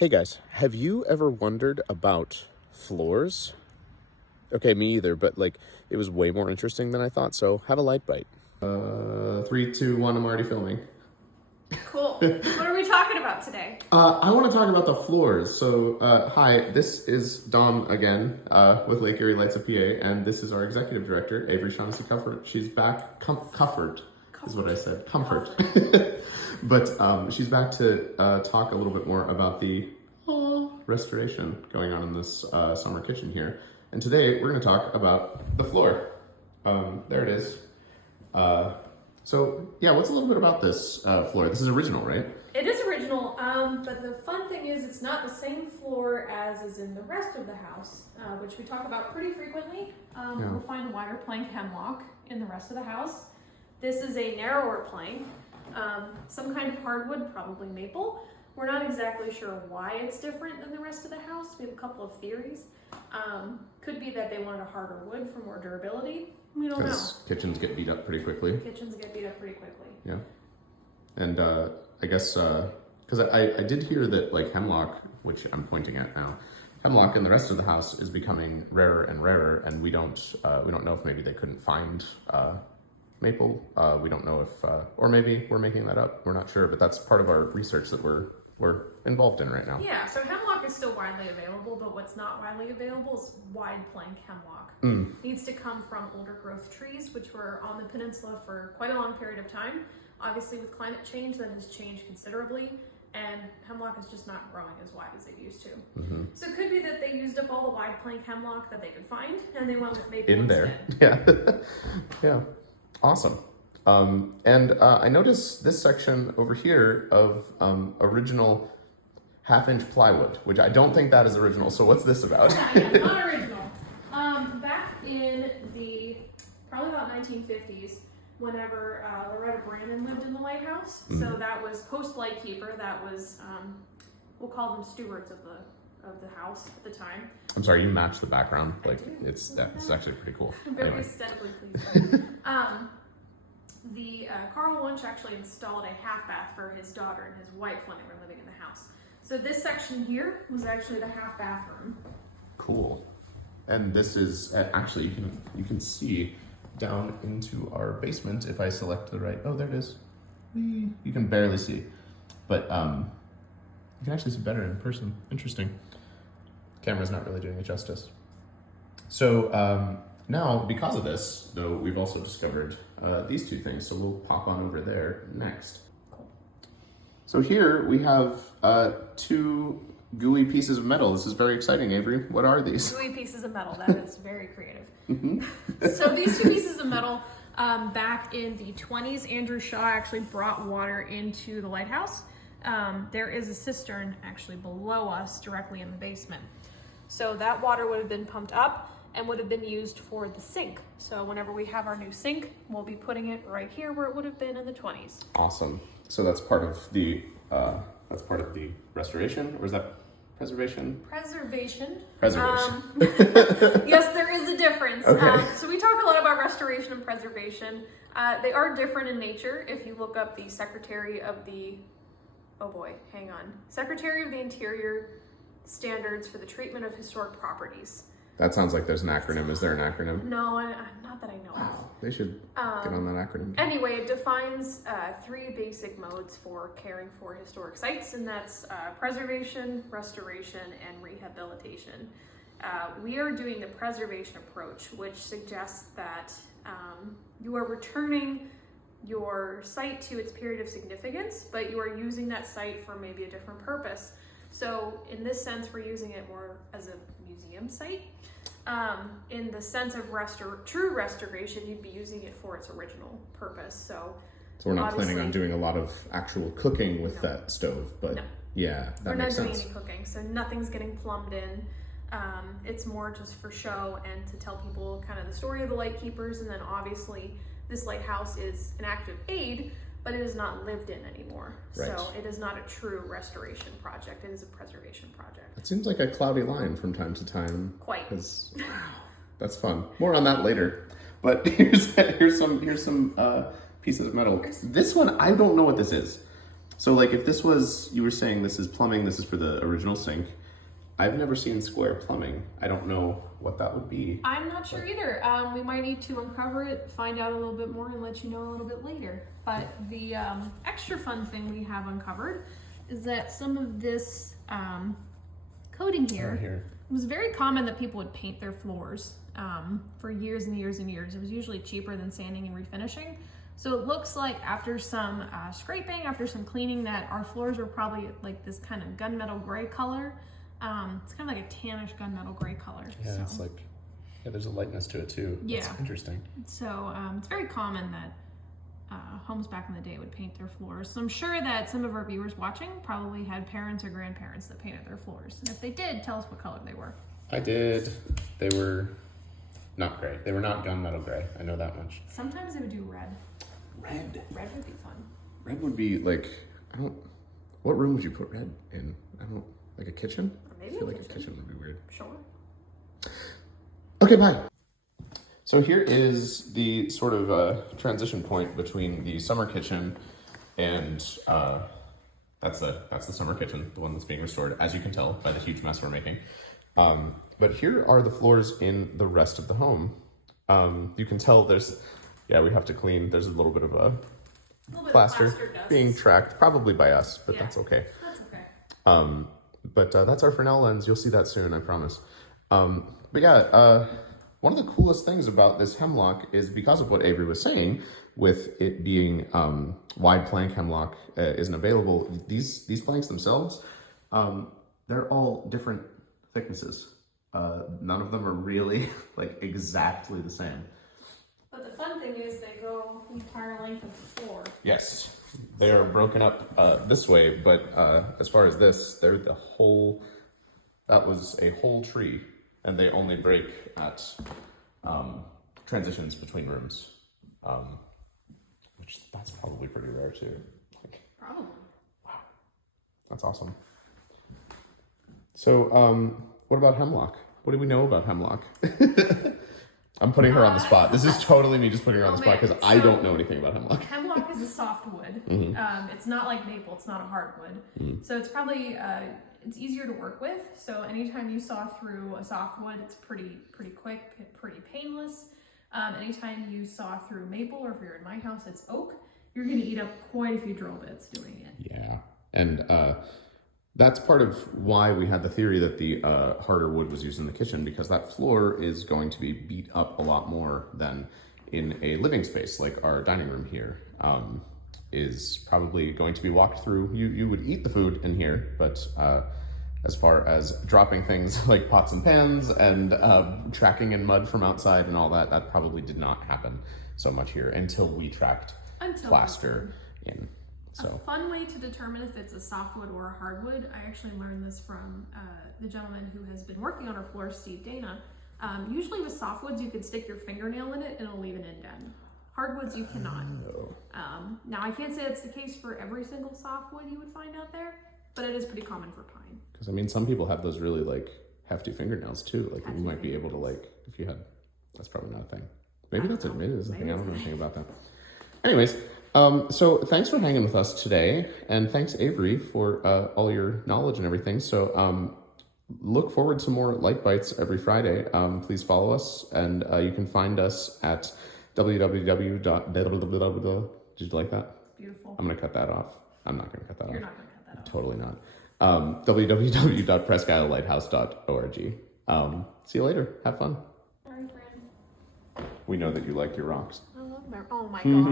Hey guys, have you ever wondered about floors? Okay, me either, but it was way more interesting than I thought, so have a light bite. 3, 2, 1, I'm already filming. Cool. What are we talking about today? I want to talk about the floors. So, hi, this is Dom again with Lake Erie Lights of PA, and this is our executive director, Averie Teaches Dom. She's back. Comfort is what I said. Comfort. But she's back to talk a little bit more about the restoration going on in this summer kitchen here. And today we're going to talk about the floor. There it is. So yeah, what's a little bit about this floor? This is original, right? It is original, but the fun thing is it's not the same floor as is in the rest of the house, which we talk about pretty frequently. We'll find wider plank hemlock in the rest of the house. This is a narrower plank, some kind of hardwood, probably maple. We're not exactly sure why it's different than the rest of the house. We have a couple of theories. Could be that they wanted a harder wood for more durability. We don't know. Because kitchens get beat up pretty quickly. Kitchens get beat up pretty quickly. Yeah. And I guess, because I did hear that hemlock, which I'm pointing at now, hemlock in the rest of the house is becoming rarer and rarer, and we don't know if maybe they couldn't find maple. We don't know if, or maybe we're making that up. We're not sure, but that's part of our research that we're involved in right now. Yeah, so hemlock is still widely available, but what's not widely available is wide plank hemlock. Needs to come from older growth trees, which were on the peninsula for quite a long period of time. Obviously with climate change, that has changed considerably, and hemlock is just not growing as wide as it used to. So it could be that they used up all the wide plank hemlock that they could find, and they went with maple in there. Instead. Yeah. Yeah. Awesome. And I noticed this section over here of original half-inch plywood, which I don't think that is original. So what's this about? Yeah, not original. Back in the probably about 1950s, whenever Loretta Brandon lived in the lighthouse, so that was post lightkeeper. That was we'll call them stewards of the house at the time. I'm sorry, you match the background. It's actually pretty cool. I'm very aesthetically pleased. Carl Wunsch actually installed a half bath for his daughter and his wife when they were living in the house. So this section here was actually the half bathroom. Cool. And this is actually you can see down into our basement if I select the right. Oh, there it is. You can barely see, but you can actually see better in person. Interesting. Camera's not really doing it justice. So now, because of this, though, we've also discovered these two things. So we'll pop on over there next. So here we have two gooey pieces of metal. This is very exciting, Averie. What are these? Gooey pieces of metal. That is very creative. So these two pieces of metal, back in the 20s, Andrew Shaw actually brought water into the lighthouse. There is a cistern actually below us, directly in the basement. So that water would have been pumped up and would have been used for the sink. So whenever we have our new sink, we'll be putting it right here where it would have been in the 20s. Awesome. So that's part of the restoration, or is that preservation? Preservation. Preservation. Yes, there is a difference. Okay. So we talk a lot about restoration and preservation. They are different in nature. If you look up the Secretary of the, Secretary of the Interior Standards for the Treatment of Historic Properties. That sounds like there's an acronym. Is there an acronym? No, not that I know of. Wow, they should get on that acronym. Anyway, it defines 3 basic modes for caring for historic sites, and that's preservation, restoration, and rehabilitation. We are doing the preservation approach, which suggests that you are returning your site to its period of significance, but you are using that site for maybe a different purpose. So in this sense, we're using it more as a museum site. In the sense of true restoration, you'd be using it for its original purpose. So we're not planning on doing a lot of actual cooking with that stove, but yeah, that makes sense. We're not doing any cooking, so nothing's getting plumbed in. It's more just for show and to tell people kind of the story of the lightkeepers, and then obviously this lighthouse is an active aid, but it is not lived in anymore. Right. So it is not a true restoration project. It is a preservation project. It seems like a cloudy line from time to time. Quite. Wow, that's fun. More on that later. But here's some pieces of metal. This one, I don't know what this is. So like if this was, you were saying this is plumbing, this is for the original sink. I've never seen square plumbing. I don't know what that would be. I'm not sure either. We might need to uncover it, find out a little bit more, and let you know a little bit later. But the extra fun thing we have uncovered is that some of this coating here, it was very common that people would paint their floors for years and years and years. It was usually cheaper than sanding and refinishing. So it looks like after some scraping, after some cleaning, that our floors were probably like this kind of gunmetal gray color. It's kind of like a tannish gunmetal gray color. Yeah, so. it's like, yeah, there's a lightness to it too. Yeah. That's interesting. So it's very common that homes back in the day would paint their floors. So I'm sure that some of our viewers watching probably had parents or grandparents that painted their floors. And if they did, tell us what color they were. I did. They were not gray. They were not gunmetal gray. I know that much. Sometimes they would do red. Red? Red would be fun. Red would be like, what room would you put red in? Like a kitchen? Maybe I feel a like a kitchen would be weird. Sure. Okay, bye. So here is the sort of transition point between the summer kitchen and that's the summer kitchen, the one that's being restored, as you can tell by the huge mess we're making. But here are the floors in the rest of the home. You can tell we have to clean. There's a little bit of a plaster being tracked, probably by us, but that's okay. That's okay. But that's our Fresnel lens. You'll see that soon, I promise. But yeah, one of the coolest things about this hemlock is because of what Avery was saying, with it being wide plank hemlock isn't available. These planks themselves, they're all different thicknesses. None of them are really like exactly the same. But the fun thing is they go the entire length of the floor. Yes, they are broken up this way, but as far as this, they're that was a whole tree, and they only break at transitions between rooms, which that's probably pretty rare too. Probably. Wow, that's awesome. So what about hemlock? What do we know about hemlock? I'm putting her on the spot. This is totally me just putting her on the spot because I don't know anything about hemlock. Hemlock is a softwood. It's not like maple. It's not a hardwood. So it's probably it's easier to work with. So anytime you saw through a softwood, it's pretty quick, pretty painless. Anytime you saw through maple, or if you're in my house, it's oak, you're going to eat up quite a few drill bits doing it. Yeah, and that's part of why we had the theory that the harder wood was used in the kitchen, because that floor is going to be beat up a lot more than in a living space like our dining room here is probably going to be walked through. You would eat the food in here, but as far as dropping things like pots and pans and tracking in mud from outside and all that, that probably did not happen so much here until we tracked plaster in. So. A fun way to determine if it's a softwood or a hardwood, I actually learned this from the gentleman who has been working on our floor, Steve Dana. Usually with softwoods, you can stick your fingernail in it and it'll leave an indent. Hardwoods, you cannot. Now, I can't say that's the case for every single softwood you would find out there, but it is pretty common for pine. Because, I mean, some people have those really, like, hefty fingernails, too. Like, you might be able to, like, if you had, that's probably not a thing. Maybe that's it. Maybe there's a thing. I don't know anything about that. Anyways, so thanks for hanging with us today, and thanks Avery for all your knowledge and everything. So look forward to more Light Bites every Friday. Please follow us, and you can find us at www. Did you like that? Beautiful. I'm gonna cut that off. I'm not gonna cut that off. You're not gonna cut that off. Totally not. www.presqueislelighthouse.org. See you later. Have fun. All right, friend. We know that you like your rocks. I love my. Oh my god.